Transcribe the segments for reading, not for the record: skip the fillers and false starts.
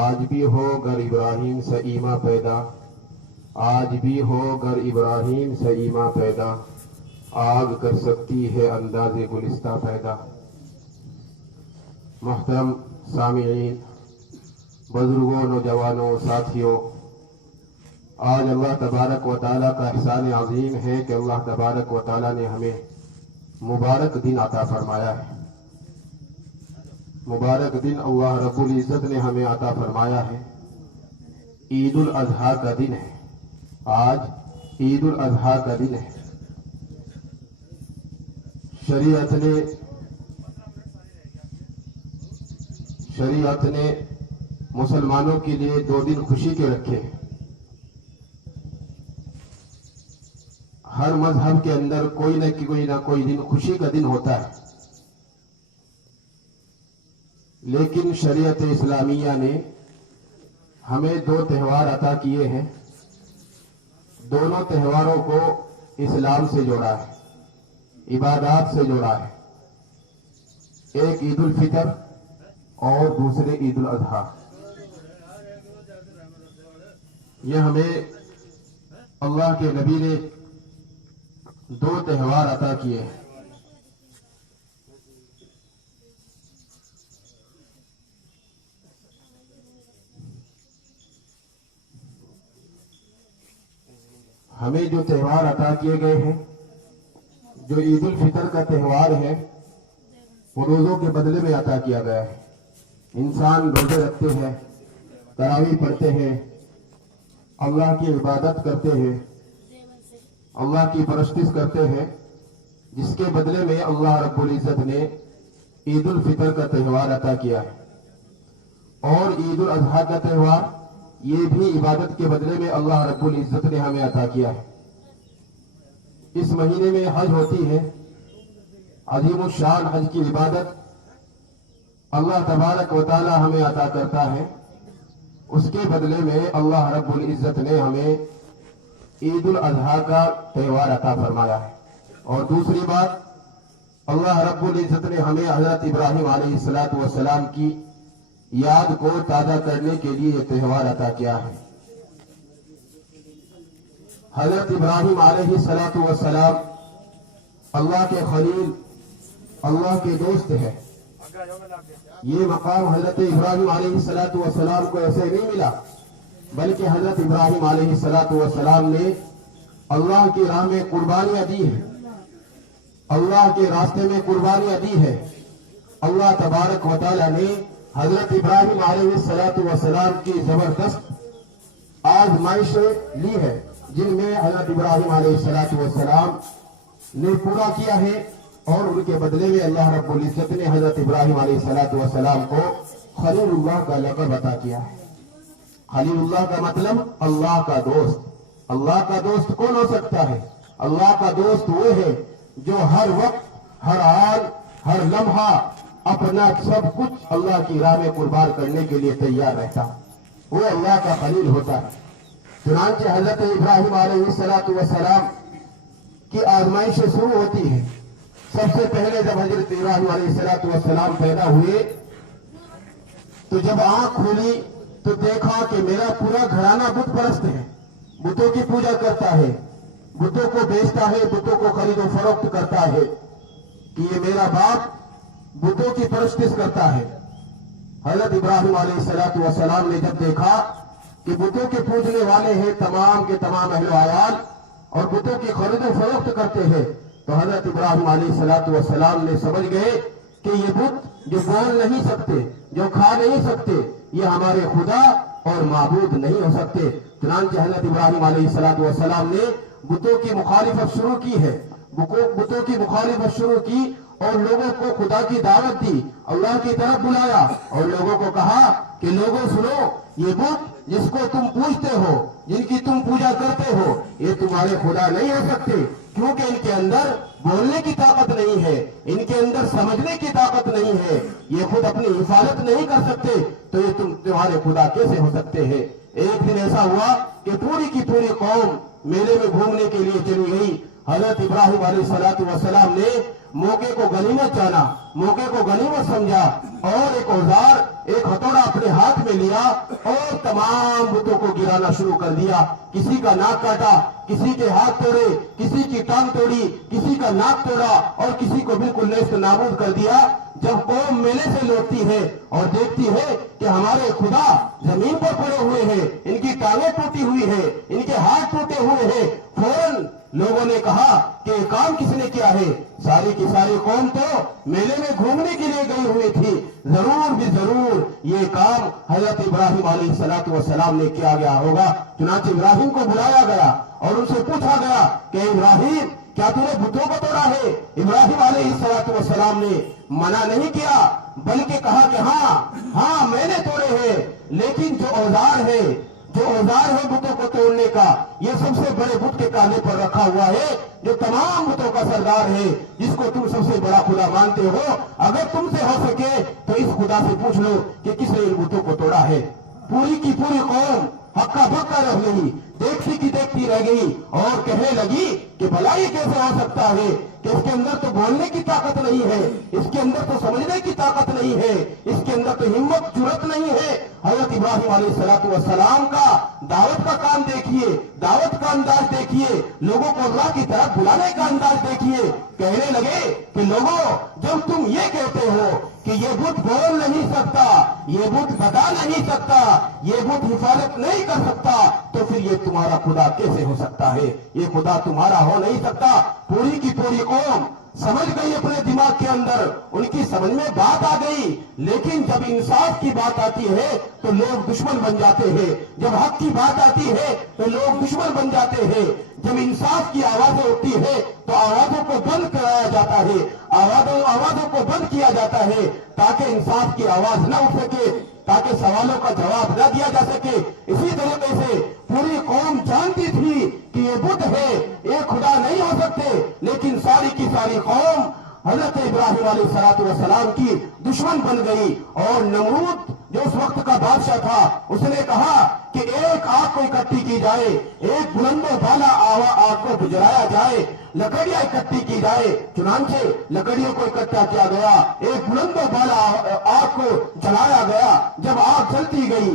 آج بھی ہو گر ابراہیم سے ایما پیدا، آج بھی ہو گر ابراہیم سے ایما پیدا، آگ کر سکتی ہے انداز گلستہ پیدا۔ محترم سامعین، بزرگوں، نوجوانوں، ساتھیوں، آج اللہ تبارک و تعالیٰ کا احسان عظیم ہے کہ اللہ تبارک و تعالیٰ نے ہمیں مبارک دن عطا فرمایا ہے۔ مبارک دن اللہ رب العزت نے ہمیں عطا فرمایا ہے۔ عید الاضحیٰ کا دن ہے، آج عید الاضحیٰ کا دن ہے۔ شریعت نے مسلمانوں کے لیے 2 دن خوشی کے رکھے۔ ہر مذہب کے اندر کوئی نہ کوئی دن خوشی کا دن ہوتا ہے، لیکن شریعت اسلامیہ نے ہمیں 2 تہوار عطا کیے ہیں۔ دونوں تہواروں کو اسلام سے جوڑا ہے، عبادات سے جوڑا ہے۔ ایک عید الفطر اور دوسرے عید الاضحیٰ۔ یہ ہمیں اللہ کے نبی نے 2 تہوار عطا کیے ہیں۔ ہمیں جو تہوار عطا کیے گئے ہیں، جو عید الفطر کا تہوار ہے، وہ روزوں کے بدلے میں عطا کیا گیا ہے۔ انسان روزے رکھتے ہیں، تراویح پڑھتے ہیں، اللہ کی عبادت کرتے ہیں، اللہ کی پرستش کرتے ہیں، جس کے بدلے میں اللہ رب العزت نے عید الفطر کا تہوار عطا کیا ہے۔ اور عید الاضحیٰ کا تہوار، یہ بھی عبادت کے بدلے میں اللہ رب العزت نے ہمیں عطا کیا ہے۔ اس مہینے میں حج ہوتی ہے، عظیم الشان حج کی عبادت اللہ تبارک و تعالی ہمیں عطا کرتا ہے۔ اس کے بدلے میں اللہ رب العزت نے ہمیں عید الاضحیٰ کا تہوار عطا فرمایا ہے۔ اور دوسری بات، اللہ رب العزت نے ہمیں حضرت ابراہیم علیہ السلام کی یاد کو تازہ کرنے کے لیے یہ تہوار عطا کیا ہے۔ حضرت ابراہیم علیہ السلام اللہ کے خلیل، اللہ کے دوست ہے۔ یہ مقام حضرت ابراہیم علیہ السلام کو ایسے نہیں ملا، بلکہ حضرت ابراہیم علیہ السلام نے اللہ کی راہ میں قربانیاں دی ہیں، اللہ کے راستے میں قربانیاں دی ہے۔ اللہ تبارک و تعالی نے حضرت ابراہیم علیہ السلام کی زبردست آزمائشیں لی ہے، جن میں حضرت ابراہیم علیہ السلام نے پورا کیا ہے، اور ان کے بدلے میں اللہ رب العزت نے حضرت ابراہیم علیہ السلام کو خلیل اللہ کا لقب عطا کیا ہے۔ خلیل اللہ کا مطلب اللہ کا دوست۔ اللہ کا دوست کون ہو سکتا ہے؟ اللہ کا دوست وہ ہے جو ہر وقت، ہر حال، ہر لمحہ اپنا سب کچھ اللہ کی راہ میں قربان کرنے کے لیے تیار رہتا، وہ اللہ کا خلیل ہوتا ہے۔ چنانچہ حضرت ابراہیم علیہ السلام کی آزمائشیں شروع ہوتی ہیں۔ سب سے پہلے جب حضرت ابراہیم علیہ السلام پیدا ہوئے، تو جب آنکھ کھولی تو دیکھا کہ میرا پورا گھرانہ بت پرست ہے، بتوں کی پوجا کرتا ہے، بتوں کو بیچتا ہے، بتوں کو خرید و فروخت کرتا ہے، کہ یہ میرا باپ بتوں کی پرستش کرتا ہے۔ حضرت ابراہیم علیہ السلام نے جب دیکھا کہ بتوں کے پوجنے والے ہیں تمام کے تمام اہل و عیال، اور بتوں کی خرید و فروخت کرتے ہیں، تو حضرت ابراہیم علیہ السلام نے سمجھ گئے کہ یہ بت جو بول نہیں سکتے، جو کھا نہیں سکتے، یہ ہمارے خدا اور معبود نہیں ہو سکتے۔ چنانچہ حضرت ابراہیم علیہ السلام نے بتوں کی مخالفت شروع کی ہے، بتوں کی مخالفت شروع کی، اور لوگوں کو خدا کی دعوت دی، اللہ کی طرف بلایا، اور لوگوں کو کہا کہ لوگوں سنو، یہ بت جس کو تم پوجتے ہو، جن کی تم پوجا کرتے ہو، یہ تمہارے خدا نہیں ہو سکتے، کیونکہ ان کے اندر بولنے کی طاقت نہیں ہے، ان کے اندر سمجھنے کی طاقت نہیں ہے، یہ خود اپنی حفاظت نہیں کر سکتے، تو یہ تمہارے خدا کیسے ہو سکتے ہیں۔ ایک دن ایسا ہوا کہ پوری کی پوری قوم میلے میں گھومنے کے لیے چلی گئی۔ حضرت ابراہیم علیہ السلام نے موقع کو غنیمت جانا، موقع کو غنیمت سمجھا، اور ایک اوزار، ایک ہتھوڑا اپنے ہاتھ میں में लिया और तमाम बुतों को गिराना शुरू कर दिया। किसी का नाक काटा, किसी के हाथ तोड़े, किसी की टांग तोड़ी, किसी का नाक तोड़ा और किसी को बिल्कुल नेस्त नाबूद कर दिया। जब कौम मेले से लौटती है और देखती है कि हमारे खुदा जमीन पर पड़े हुए हैं, इनकी टांगें टूटी हुई है, इनके हाथ टूटे हुए हैं, फौरन लोगों ने कहा कि ये काम किसने किया है? सारी की सारी कौम तो मेले में घूमने के लिए गई हुई थी। जरूर भी जरूर ये काम हजरत इब्राहिम अलैहिस्सलाम ने किया गया होगा। चुनांचे इब्राहिम को बुलाया गया और उनसे पूछा गया कि इब्राहिम, क्या तूने बुतों को तोड़ा है? इब्राहिम अलैहिस्सलाम ने मना नहीं किया, बल्कि कहा कि हाँ मैंने तोड़े हैं, लेकिन जो औजार है बुतों को तोड़ने का, ये सबसे बड़े बुत के कांधे पर रखा हुआ है, जो तमाम बुतों का सरदार है, जिसको तुम सबसे बड़ा खुदा मानते हो। अगर तुमसे हो सके तो इस खुदा से पूछ लो कि किसने इन बुतों को तोड़ा है। पूरी की पूरी कौम हक्का बक्का रह गई, देखती की देखती रह गई और कहने लगी कि भला ये कैसे हो सकता है कि इसके अंदर तो बोलने की ताकत नहीं है, इसके अंदर तो समझने की ताकत नहीं है, इसके अंदर तो हिम्मत जुर्रत नहीं है। हजरत इब्राहिम अलैहिस्सलाम का दावत का काम देखिए, दावत का अंदाज देखिए, लोगों को अल्लाह की तरफ बुलाने का अंदाज देखिए। कहने लगे कि लोगों, जब तुम ये कहते हो कि ये बुत बोल नहीं सकता, ये बुत बता नहीं सकता, ये बुत हिफाजत नहीं कर सकता, तो फिर ये तुम्हारा खुदा कैसे हो सकता है? ये खुदा तुम्हारा हो नहीं सकता। पूरी की पूरी कौम समझ गई अपने दिमाग के अंदर, उनकी समझ में बात आ गई। लेकिन जब इंसाफ की बात आती है तो लोग दुश्मन बन जाते हैं, जब हक की बात आती है तो लोग दुश्मन बन जाते हैं। जब इंसाफ की आवाजें उठती है तो आवाजों को बंद कराया जाता है, आवाजों को बंद किया जाता है, ताकि इंसाफ की आवाज न उठ सके, ताकि सवालों का जवाब न दिया जा सके। इसी तरीके से पूरी कौम जानती थी कि ये बुत है, ये खुदा नहीं हो सकते, लेकिन सारी की सारी कौम हजरत इब्राहिम अलैहिस्सलाम की दुश्मन बन गई। और नमरूद जो उस वक्त का बादशाह था, उसने कहा कि एक आग को इकट्ठी की जाए, एक बुलंदो बाला आग को बुझाया जाए, लकड़ियां इकट्ठी की जाए। चुनांचे लकड़ियों को इकट्ठा किया गया, एक बुलंदो बाला आग को जलाया गया। जब आग जलती गई,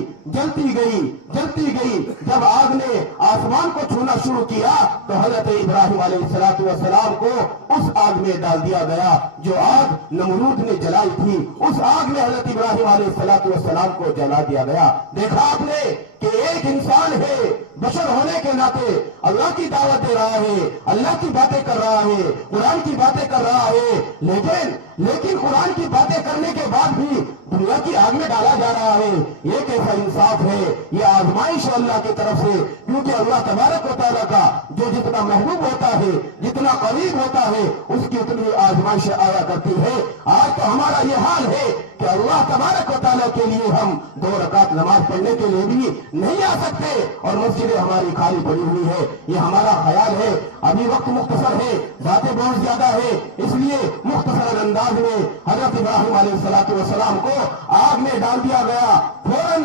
जब आग ने आसमान को छूना शुरू किया तो हजरत इब्राहिम अलैहिस्सलाम को उस आग में डाल दिया गया जो आग नमरूद ने जलाई थी। उस आग में हजरत इब्राहिम अलैहिस्सलाम को जला दिया गया। देखा आपने कि एक इंसान है, बशर होने के नाते अल्लाह की दावत दे रहा है, अल्लाह की बातें कर रहा है, कुरान की बातें कर रहा है, लेकिन कुरान की बातें करने के बाद भी दुनिया की आग में डाला जा रहा है। ये कैसा इंसाफ है? ये आजमाइश अल्लाह की तरफ से, क्योंकि अल्लाह तबारक व तआला का जो जितना महबूब होता है, जितना करीब होता है, उसकी उतनी आजमाइश आया करती है। आज तो हमारा ये हाल है कि अल्लाह तबारक व तआला के लिए हम 2 रकात नमाज पढ़ने के लिए भी नहीं आ सकते और मस्जिदें हमारी खाली पड़ी हुई है। ये हमारा ख्याल है। अभी वक्त मुख्तसर है, बातें बहुत ज्यादा है, इसलिए मुख्तसर अंदाज में हजरत इब्राहिम अलैहिस्सलाम को आग में डाल दिया गया। फौरन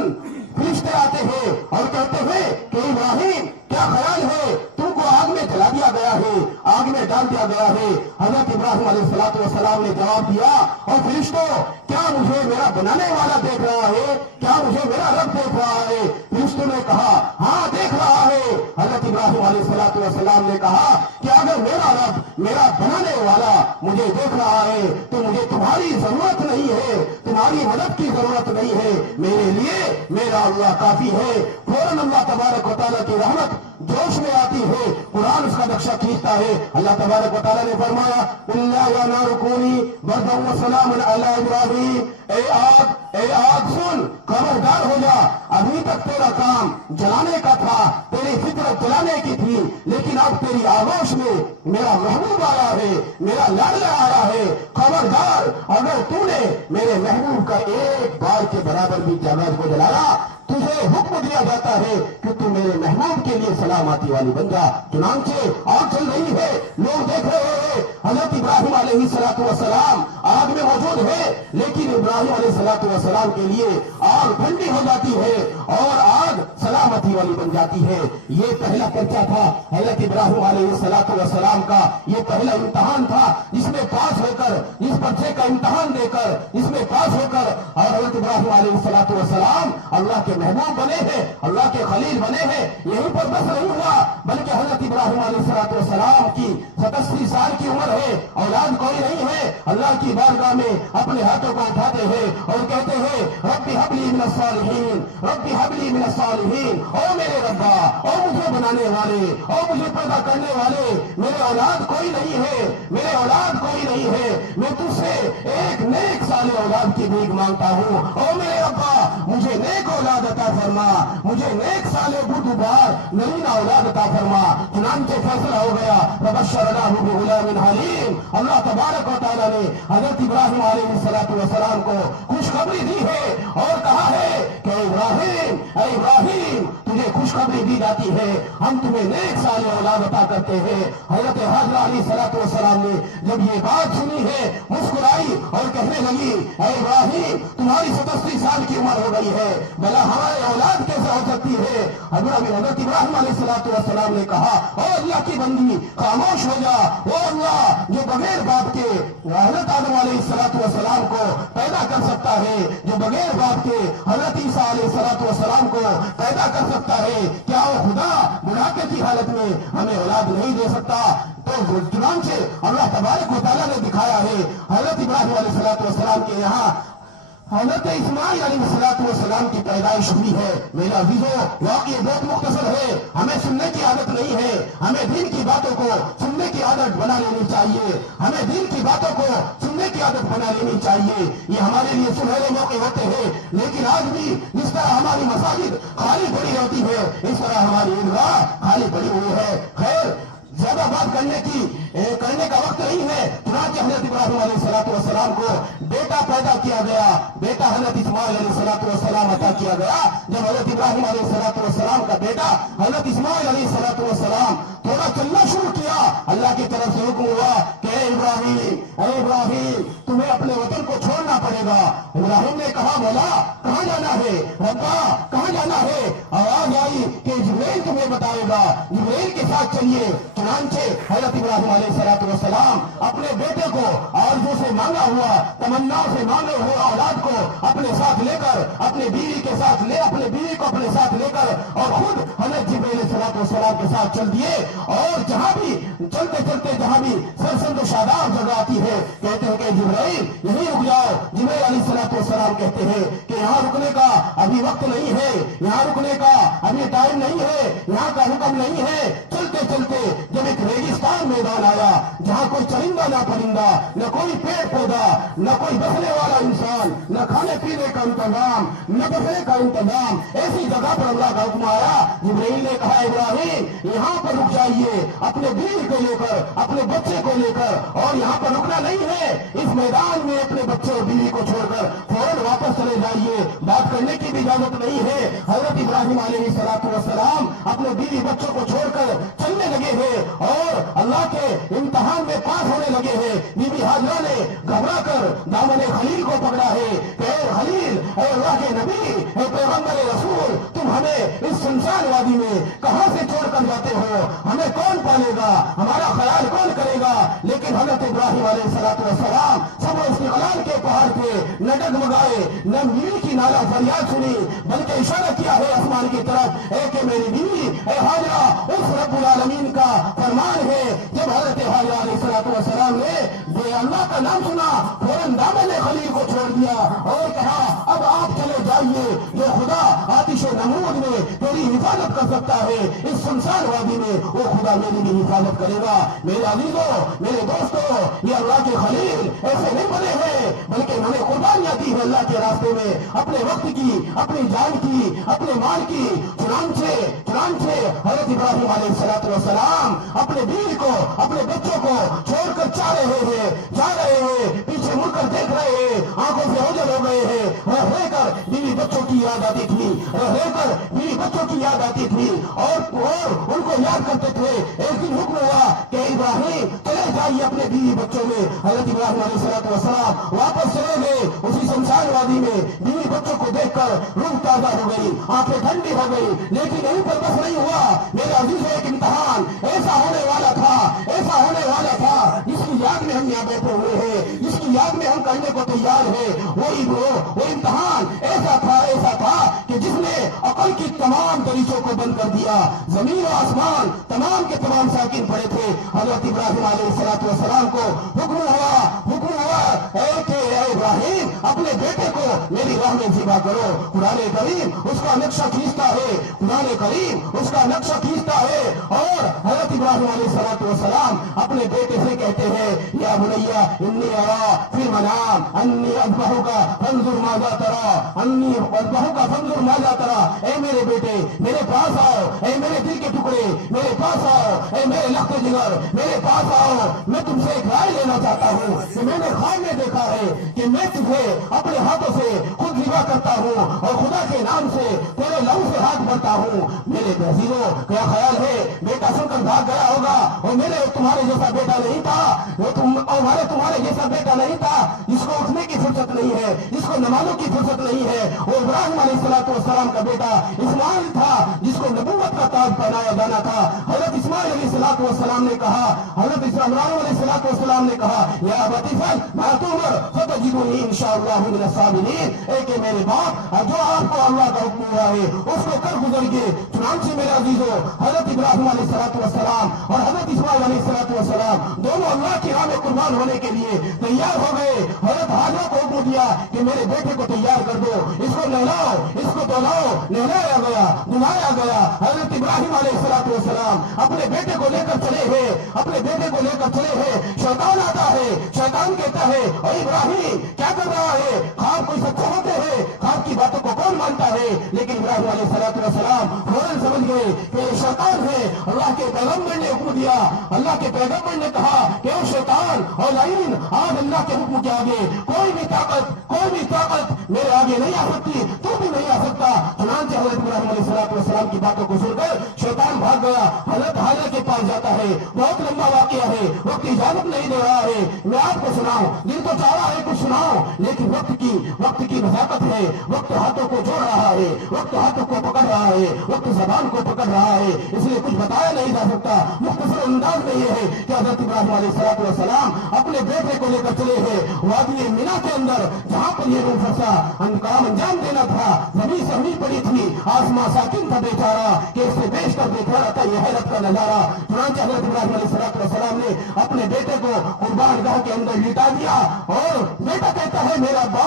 फरिश्ते आते हैं और कहते हैं कि इब्राहिम, क्या ख्याल है? तुमको आग में जला दिया गया है, आग में डाल दिया गया है। हजरत इब्राहिम अलैहिस्सलाम ने जवाब दिया, और फरिश्तों, क्या मुझे मेरा बनाने वाला देख रहा है? क्या मुझे मेरा रब देख रहा है? फरिश्तों ने कहा, हाँ देख रहा है। हजरत इब्राहिम अलैहिस्सलाम ने कहा कि अगर मेरा रब, मेरा बनाने वाला मुझे देख रहा है तो मुझे तुम्हारी जरूरत नहीं है, तुम्हारी मदद की जरूरत नहीं है, मेरे लिए मेरा अल्लाह काफी है। फौरन अल्लाह तबारक व तआला की रहमत जोश में आती है, कुरान उसका नक्शा खींचता है। अल्लाह तबारक व तआला ने फरमाया, कुल्ला या नारु कूनी बरदन व सलामन अला इब्राहिम, ए आग सुन, खबरदार हो जा, अभी तक तेरा काम जलाने का था, तेरी फितरत जलाने की थी, लेकिन अब तेरी आगोश में मेरा महबूब आया है, मेरा लाडला आया है। खबरदार, अगर तूने मेरे महबूब का एक बार के बराबर भी जनाज को जलाया, तुझे हुक्म दिया जाता है कि तू मेरे महबूब के लिए सलामती वाली बन जा। चुनांचे आग चल रही है, लोग देख रहे हैं, हजरत इब्राहिम अलैहिस्सलाम आग में मौजूद है, लेकिन इब्राहिम अलैहिस्सलाम के लिए आग ठंडी हो जाती है और आग सलामती वाली बन जाती है। ये पहला पर्चा था हजरत इब्राहिम अलैहिस्सलाम का, ये पहला इम्तहान था जिसमें पास होकर, इस पर्चे का इम्तहान देकर इसमें पास होकर और हजरत इब्राहिम अलैहिस्सलाम अल्लाह के महबूब बने हैं, अल्लाह के खलील बने हैं। यहीं पर बस नहीं हुआ, बल्कि हजरत इब्राहिम अलैहिस्सलाम की 87 साल की उम्र है, औलाद कोई नहीं है। अल्लाह की बारगाह में अपने हाथों को उठाते हैं और कहते हैं रब्बी हबली मिनस सालिहीन, रब्बी हबली मिनस सालिहीन। ओ मेरे रब्बा, ओ मुझे बनाने वाले, ओ मुझे पैदा करने वाले, मेरे औलाद कोई नहीं है, मेरे औलाद कोई नहीं है, मैं तुझसे एक नेक साले औलाद की भीख मांगता हूँ। ओ मेरे रब्बा, मुझे नेक औलाद अता फरमा, मुझे नेक साले बुद्धबार नवीन औलाद अता फरमा। चुनांचे फैसला हो गया, बबश्शरनाहु बिगुलामिन हलीम। अल्लाह तबारक व तआला ने हजरत इब्राहिम अलैहिस्सलाम को खुशखबरी दी है और कहा है कि इब्राहिम तुझे खुशखबरी दी जाती है, हम तुम्हें नेक साले औलाद अता करते हैं। हजरत हाजरा अलैहिस्सलाम ने जब ये बात सुनी है मुस्कुराई और कहने लगी इब्राहिम तुम्हारी 87 साल की उम्र हो गई है, भला हमारे औलाद कैसे हो सकती है। हजरत इब्राहिम अलैहिस्सलाम ने कहा ओ अल्लाह की बंदी खामोश हो जा, ओ अल्लाह जो बगैर बाप के हजरत आदम अलैहिस्सलाम को पैदा कर सकता है, जो बगैर बाप के हजरत ईसा अलैहिस्सलाम को पैदा कर सकता है, क्या वो खुदा बुढ़ापे की हालत में हमें औलाद नहीं दे सकता। तो चुनांचे अल्लाह तबारक व तआला ने दिखाया है हजरत इब्राहिम अलैहिस्सलाम के यहाँ हजरत इस्माइल अलैहिस्सलाम की पैदाइश हुई है। मेरे अजीजों, वाक़या बहुत मुख्तसर है, हमें सुनने की आदत नहीं है, हमें दीन की बातों को सुनने की आदत बना लेनी चाहिए, हमें दीन की बातों को सुनने की आदत बना लेनी चाहिए। ये हमारे लिए सुनहरे मौके होते हैं, लेकिन आज भी जिस तरह हमारी मसाजिद खाली पड़ी रहती है, इस तरह हमारी ईदगाह खाली पड़ी हुई है। खैर, ज्यादा बात करने का वक्त नहीं है। चुनांचे हजरत इब्राहिम अलैहिस्सलाम को बेटा पैदा किया गया, बेटा हजरत इस्माइल अलैहिस्सलाम अता किया गया। जब हजरत इब्राहिम अलैहिस्सलाम का बेटा हजरत इस्माइल अलैहिस्सलाम थोड़ा चलना शुरू किया, अल्लाह की तरफ से हुक्म हुआ कि इब्राहिम तुम्हें अपने वतन को छोड़ना पड़ेगा। इब्राहिम ने कहा बोला कहाँ जाना है रब्बा, कहाँ जाना है। आवाज आई कि जिब्रील तुम्हें बताएगा, जिब्रील के साथ चलिए। चुनांचे हजरत इब्राहिम अलैहिस्सलाम अपने बेटे को आरज़ू से मांगा हुआ, तमन्नाओं से मांगे हुए औलाद को अपने साथ लेकर, अपने बीवी को अपने साथ लेकर और खुद हजरत जिब्रील अलैहिस्सलाम के साथ चल दिए। और जहां भी चलते चलते जहां भी सरसब्ज़ और शादाब जगह आती है, कहते हैं कि जिब्रील यहीं रुक जाओ। जिब्रील अलैहिस्सलाम कहते हैं कि यहाँ रुकने का अभी वक्त नहीं है, यहाँ रुकने का अभी टाइम नहीं है, यहाँ का हुक्म नहीं है। चलते चलते जब एक रेगिस्तान मैदान आया, जहाँ कोई चरिंदा ना परिंदा, न कोई पेड़ पौधा, न कोई बसने वाला इंसान, न खाने पीने का इंतजाम, न बसने का इंतजाम, ऐसी जगह पर अल्लाह का हुक्म आया। जिब्रील ने कहा इब्राहिम यहाँ पर रुक जाइए, अपने बीवी को लेकर, अपने बच्चे को लेकर, और यहाँ पर रुकना नहीं है। इस मैदान में अपने बच्चे और बीवी को छोड़कर फौरन वापस चले जाइए, बात करने की भी इजाजत नहीं है। हजरत इब्राहिम अलैहिस्सलाम अपने बीवी बच्चों को छोड़कर चलने लगे हैं और अल्लाह के इम्तिहान में पास होने लगे हैं। बीबी हाजरा ने घबरा कर दामन खलील को पकड़ा है कि खलील, अल्लाह के नबी, पैगंबर रसूल, तुम हमें इस सुनसान वादी में कहां से छोड़कर जाते हो, हमें कौन पालेगा, हमारा ख्याल कौन करेगा। लेकिन हजरत इब्राहिम अलैहिस्सलाम सब इस्तिक़लाल के पहाड़ पे न डगमगाए, न बीवी की नाला फरियाद सुनी, बल्कि इशारा किया है आसमान की तरफ, कि मेरी बीवी हाजरा उस रब्बुल आलमीन का फरमान है। जब हजरत हाजरा अलैहिस्सलाम ने अल्लाह का नाम सुना, फौरन दामन खलील को छोड़ दिया और कहा अब आप चले जाइए, जो खुदा आतिश नमरूद में तेरी हिफाजत कर सकता है, इस सुनसान वादी में वो खुदा मेरी भी हिफाजत करेगा। मेरे अजीजों, मेरे दोस्तों, ये अल्लाह के खलील ऐसे नहीं बने हैं, बल्कि उन्होंने कुर्बानियां दी है अल्लाह के रास्ते में, अपने वक्त की, अपनी जान की, अपने माल की। चुनांचे हजरत इब्राहिम अलैहिस्सलाम अपने बीवी को, अपने बच्चों को छोड़कर जा रहे हैं, पीछे मुड़कर देख रहे हैं, आंखों से ओझल हो गए हैं, रह रहकर बीवी बीवी बच्चों की याद आती थी, रह कर बीवी बच्चों की याद आती थी और उनको याद करते थे। एक दिन हुक्म हुआ कि इब्राहिम चले जाइए अपने बीवी बच्चों में। हजरत इब्राहिम अलैहिस्सलाम वापस चले गए उसी शमशान वादी में। बीवी बच्चों को देखकर रूह ताजा हो गई, आंखें ठंडी हो गई। लेकिन यहीं पर बस नहीं हुआ मेरे अजीज, एक इम्तिहान ऐसा होने वाला था, ऐसा होने वाला था जिसकी याद में हम यहाँ बैठे हुए हैं, जिसकी याद में हम करने को तैयार है। वो इम्तिहान ऐसा था कि जिसने अकल की तमाम तरीकों को बंद कर दिया। जमीन और आसमान तमाम के तमाम साकिन पड़े थे। हजरत इब्राहिम अलैहिस्सलाम को हुक्म हुआ कि इब्राहिम अपने बेटे को मेरी राह में ज़िबा करो। कुरान करीम उसका नक्शा खींचता है, कुरान करीम उसका नक्शा खींचता है। और हजरत इब्राहिम अलैहिस्सलाम अपने बेटे से कहते हैं, या बुनैया इन्नी अरा फिल मनाम अन्नी अज़बहुका फंजुर माज़ा तरा, अन्नी अज़बहुका फंजुर माज़ा तरा। ए मेरे बेटे मेरे पास आओ, ए मेरे दिल के टुकड़े मेरे पास आओ, ए मेरे लख्त जिगर मेरे पास आओ। मैं तुमसे एक राय लेना चाहता हूँ कि मैंने ख्वाब में देखा है कि मैं तुझे अपने हाथों से खुद ज़िबा करता हूँ और खुदा के नाम से तेरे लहू से हाथ भरता हूँ। मेरे अज़ीज़ों, क्या ख्याल है बेटा सुनकर भाग गया होगा और मेरे तुम्हारे जैसा बेटा नहीं था, तुम्हारे जैसा बेटा नहीं था जिसको उठने की फुर्सत नहीं है, जिसको नमाजों की फुर्सत नहीं है। वो इब्राहिम अलैहिस्सलाम का बेटा इस्माइल था जिसको नबूवत का ताज पहनाया जाना था। हजरत इस्माइल अलैहिस्सलाम ने कहा, हजरत इब्राहिम अलैहिस्सलाम ने कहा, या अबती फअल मा तुमर फतजिदुनी इंशाअल्लाहु मिनस साबिरीन। एक मेरे बाप, जो आपको अल्लाह का हुक्म हुआ है उसको कर गुजरिए। चुनांचे मेरे अजीजों, हजरत इब्राहिम अलैहिस्सलाम और हजरत इस्माइल अलैहिस्सलाम दोनों अल्लाह की राह में कुर्बान होने के लिए तैयार हो गए। हजरत हाजरा को हुक्म दिया कि मेरे बेटे को तैयार कर दो, इसको नहलाओ, इसको धुलाओ। नहलाया गया, धुलाया गया। हजरत इब्राहिम अलैहिस्सलाम अपने बेटे को लेकर चले हैं, अपने बेटे को लेकर चले हैं। शैतान आता है, शैतान कहता है, और इब्राहिम क्या कर रहा है? ख्वाब कोई सच्चे होते हैं, ख्वाब की बातों को कौन मानता है? लेकिन इब्राहिम अलैहिस्सलाम फौरन समझ गए कि ये शैतान है। अल्लाह के पैगंबर ने हुक्म दिया, अल्लाह के पैगंबर ने कहा कि ओ शैतान और लाइन, आज अल्लाह के हुक्म के आगे कोई भी ताकत मेरे आगे नहीं आ सकती, तू भी नहीं आ सकता। चुनांचे हजरत इब्राहिम अलैहिस्सलाम की बातों को सुनकर शैतान भाग गया। हजरत हाजरा के पास जाता है। बहुत लंबा वाकया है, वक्त इजाजत नहीं दे रहा है मैं आपको सुनाऊं, दिल तो चाह रहा है कुछ सुनाऊं, लेकिन वक्त की नजाकत है। वक्त हाथों को जोड़ रहा है, वक्त हाथों को पकड़ रहा है, वक्त जबान को पकड़ रहा है, इसलिए कुछ बताया नहीं जा सकता। मुख्तसर अंदाज में यह है कि हजरत इब्राहिम अलैहिस्सलाम अपने बेटे को लेकर चले हैं वादी मिना के अंदर, जहां पर ये रूह फंसा काम अंजाम देना था। जमीन से हुई पड़ी थी, आसमां साकिन था बेचारा कि इससे बेच कर देख रहा था ये हैरत का नजारा। चुनांचे हजरत इब्राहिम अलैहिस्सलाम ने अपने बेटे को कुर्बान गाह के अंदर लिटा दिया और बेटा कहता है, मेरे अब्बा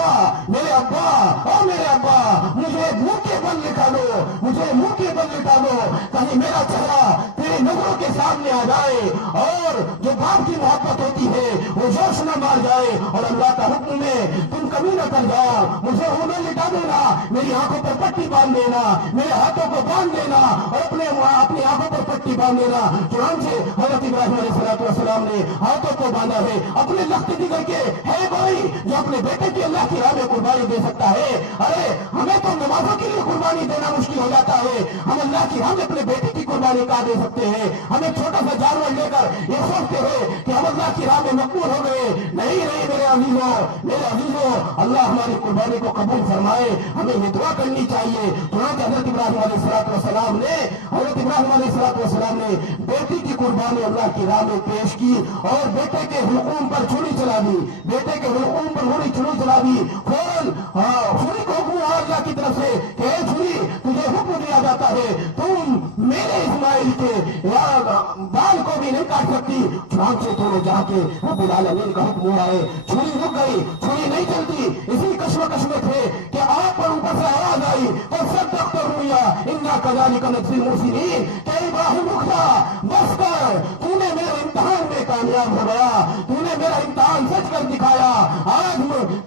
और मेरे अब्बा, मुझे मुंह के बल लिटा दो, मुझे मुंह के बल लिटा दो, कहीं मेरा चेहरा तेरी नजरों के सामने आ जाए और जो बाप की मोहब्बत होती है वो जोश न मार जाए और अल्लाह का हुक्म में तुम कभी न कर जाओ। मुझे उन्हें लिटा देना, मेरी आंखों पर पट्टी बांध देना, मेरे हाथों को बांध देना और अपनी आंखों पर पट्टी बांध देना। चुनांचे हजरत इब्राहिम अलैहिस्सलाम ने हाथों को बांधा है। अपने लख्त जिगर के है कोई जो अपने बेटे की अल्लाह की राह में कुर्बानी दे सकता है? अरे हमें तो नमाजों के लिए कुर्बानी देना मुश्किल हो जाता है, हम अल्लाह की राह में अपने बेटे की कुर्बानी कहाँ दे सकते हैं? हमें छोटा सा जानवर लेकर ये सोचते हैं कि हम अल्लाह की राह में मकबूल हो गए। नहीं मेरे अजीजों, अल्लाह हमारी कुर्बानी को कबूल फरमाए। हमें ये दुआ करनी चाहिए। हजरत इब्राहिम अलैहिस्सलाम ने बेटी की कुर्बानी अल्लाह की राह में पेश की और बेटे के हुक्म पर छुरी चला दी, बेटे के हुक्म पर छुरी चला दी। फौरन छुरी को हुक्म हुआ अल्लाह की तरफ से कि छुरी तुझे हुक्म दिया जाता है, तुम मेरे इस्माइल के बाल को भी नहीं काट सकती। चुनांचे दोनों जाके रब्बुल आलमीन का हुक्म हुआ है, छुरी रुक गई, छुरी नहीं चलती। इसी कश्मकश में थे कि आप पर ऊपर से आवाज आई और सब दफ्तर हुआ इन्ना कज़ालिका नज़्ज़िल मुहसिनीन, कि इब्राहिम रुक जा, बस कर, तूने मेरे इम्तिहान में कामयाब हो गया, तूने मेरा इम्तिहान सच कर दिखाया। आज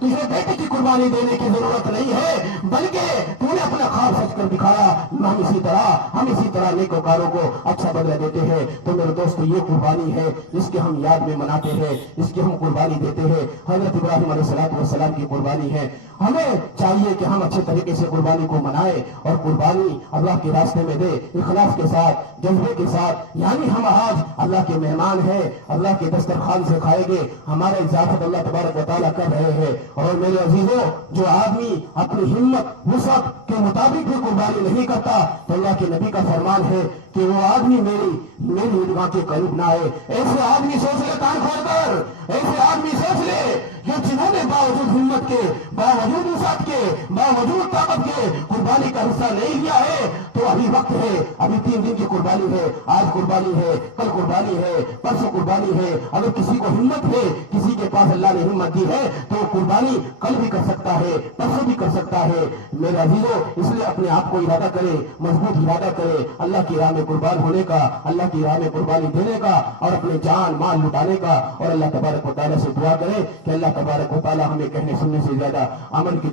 तुझे बेटे की कुर्बानी देने की जरूरत नहीं है, बल्कि तूने अपना اور सच कर दिखाया। हम इसी तरह नेकोकारों को अच्छा बदला देते हैं। तो मेरे दोस्तों, ये कुर्बानी है जिसके हम याद में मनाते हैं, इसकी हम कुर्बानी देते हैं। हजरत इब्राहिम अलैहिस्सलाम की कुर्बानी है। हमें चाहिए कि हम अच्छे तरीके से कुर्बानी को मनाएं और कुर्बानी अल्लाह के रास्ते में दे, इखलास के साथ, जज्बे के साथ। यानी हम आज अल्लाह के मेहमान हैं, अल्लाह के दस्तरखान से खाएंगे, हमारा इजाफत अल्लाह तबारक व तआला कर रहे हैं। और मेरे अजीजों, जो आदमी अपनी हिम्मत वुसअत के मुताबिक भी कुर्बानी नहीं करता, तो अल्लाह के नबी का फरमान है कि वो आदमी मेरी निगाह के करीब ना आए। ऐसे आदमी सोच ले कान खोलकर, ऐसे आदमी सोच ले जो जिन्होंने बावजूद हिम्मत के, बावजूद वुसअत के, बावजूद ताकत के कुर्बानी का हिस्सा नहीं लिया है। तो अभी वक्त है, अभी 3 दिन की कुर्बानी है। आज कुर्बानी है, कल कुर्बानी है, परसों कुर्बानी है। अगर किसी को हिम्मत है, किसी के पास अल्लाह ने हिम्मत दी है, तो कुर्बानी कल भी कर सकता है, परसों भी कर सकता है। मेरे अजीजों, इसलिए अपने आप को इरादा करे, मजबूत इरादा करे अल्लाह की राह में कुर्बान होने का, अल्लाह की राह में कुर्बानी देने का और अपने जान माल लुटाने का। और अल्लाह तबारक व तआला से दुआ करे कि अल्लाह तबारक व तआला हमें कहने सुनने से ज्यादा अमल की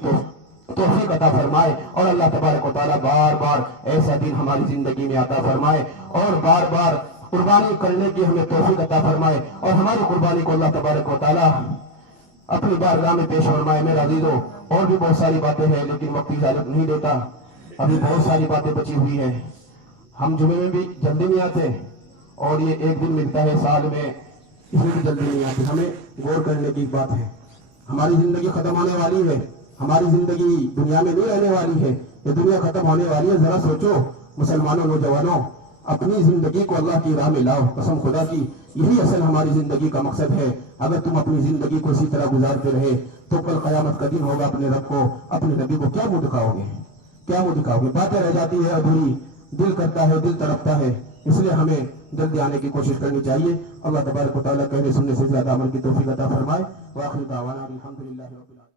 तौफीक अता फरमाए। और अल्लाह तबारक व तआला बार बार ऐसा दिन हमारी जिंदगी में अता फरमाए और बार बार कुर्बानी करने की हमें तौफीक अता फरमाए और हमारी कुर्बानी को अल्लाह तबारक व तआला अपनी बारगाह में पेश फरमाए। मेरे अजीजों, और भी बहुत सारी बातें हैं, लेकिन वक्त इजाजत नहीं देता। अभी बहुत सारी बातें बची हुई है। हम जुमे में भी जल्दी नहीं आते और ये एक दिन मिलता है साल में, इसमें भी जल्दी नहीं आते। हमें गौर करने की बात है, हमारी जिंदगी खत्म होने वाली है, हमारी जिंदगी दुनिया में नहीं रहने वाली है, ये दुनिया खत्म होने वाली है। जरा सोचो मुसलमानों, नौजवानों, अपनी जिंदगी को अल्लाह की राह में लाओ। कसम खुदा की, यही असल हमारी जिंदगी का मकसद है। अगर तुम अपनी जिंदगी को इसी तरह गुजारते रहे तो कल कयामत का दिन होगा, अपने रब को, अपने नबी को क्या मुंह दिखाओगे, क्या मुंह दिखाओगे? बातें रह जाती है अधूरी, दिल करता है, दिल तड़पता है। इसलिए हमें जल्दी आने की कोशिश करनी चाहिए। अल्लाह तबारक व तआला कहने सुनने से ज्यादा अमल की तौफीक अता फरमाए। व आखिर दावाना अल्हम्दुलिल्लाहि रब्बिल